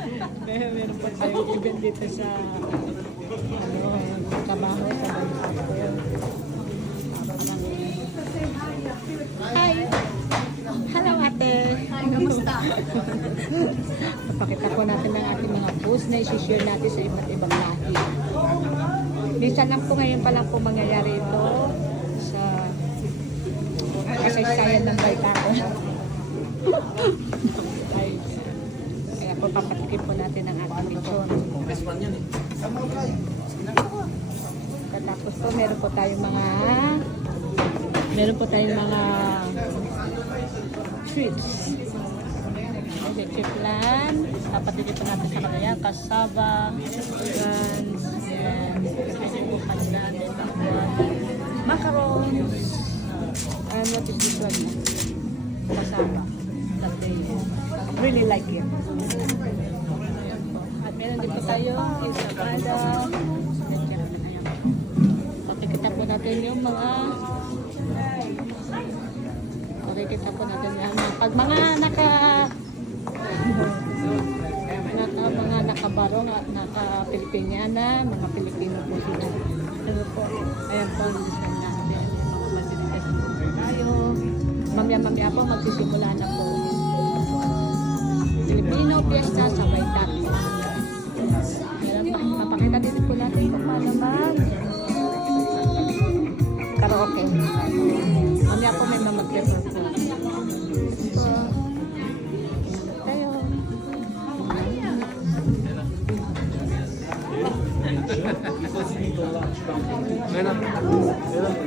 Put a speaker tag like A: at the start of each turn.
A: Kaya meron pa tayong event dito sa ano, trabaho sa. Hi! Hello ate!
B: Kamusta?
A: Papakita po natin ang ating mga post na isi-share natin sa iba't ibang lahi. Minsan lang po ngayon pa lang po mangyayari ito sa kasaysayan ng Baitao. Kaya po natin ang ating lechon. Tapos po meron po tayong mga meron po tayong mga treats. Okay, chiplan. Papatikin po natin sa kanila. Kasaba, guns, and natin. Macarons. And what is this one? Kasaba. That they really like it. At meron din po tayo ensalada. Pakikita po natin yung mga Makikita po natin yan. Pag mga naka naka mga nakabarong at naka-Pilipiniana, mga Pilipino po sila. Pero po, ayan po natin. Mamaya-mamaya po magsisimula na po piyesta, sabay tatlo. Papakita dito po natin kung paano mag karaoke. Mamaya po may mamag-prepare po. Mena. Mena.